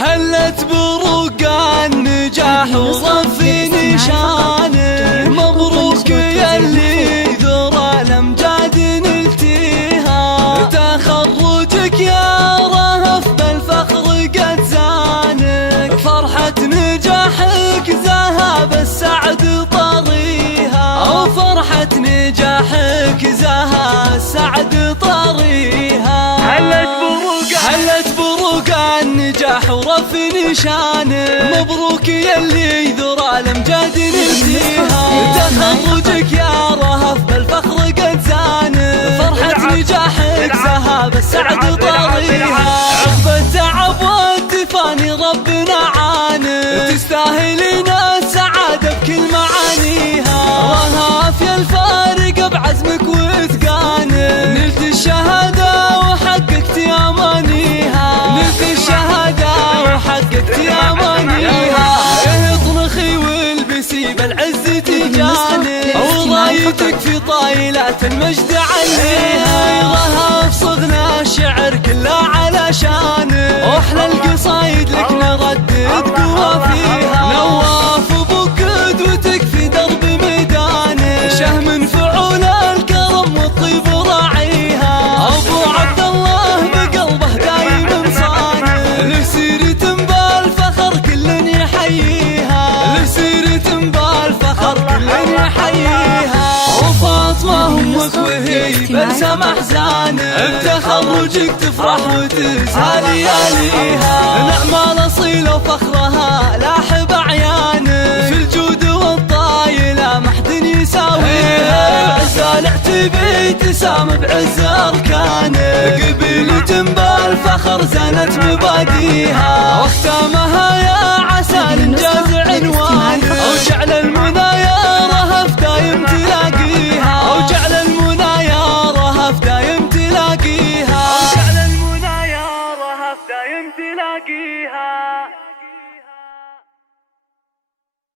هلت بروق النجاح ورفي نشانه، مبروك يلي ذرى الامجاد نلتيها، تخرجك يا رهف بالفخر قد زانك، فرحة نجاحك ذهب السعد طريها، وفرحة نجاحك زها السعد طريها. هلت بروق النجاح ورفي نشانه، مبروك يلي ذرى الامجاد نلتيها، تخرجك يا رهف بالفخر قد زانه، فرحة نجاحك ذهب السعد طريها، عقب التعب والتفاني ربنا عانه، تستاهلين السعادة بكل معانيها، رهف يا الفارق بعزمك واتقانه، نلت الشهادة وحققت امانيها، نلت الشهادة وحققت امانيها، اطنخي والبسي بالعز تجاني، ورايتك في طايلات المجد عليها، رهف صغنا الشعر كله علشانه، واحلى القصايد لك نردد قوة فيها، نواف ابو قدوتك في درب ميدانه، شهم فعول الكرم والطيب راعيها، ابو عبد الله بقلبه دايم صانه، له سيرة بالفخر كل يحييها، له سيرة بالفخر كل يحييها، وفاطمة امك وهي بلسم احزانه، بتخرجك تفرح وتزهى لياليها، نعم الاصيل وفخرها لاح بعيانه، في الجود والطايله ما حد يساويها، عسى العتبي تسام بعز اركانه، قبيلة بالفخر زانت مباديها، واختامها يا عسى الانجاز عنوانه، وجعل المنى يا رهف دايم تلاقيها، وجعل المنى يا رهف دايم تلاقيها، وجعل المنى يا رهف دايم تلاقيها.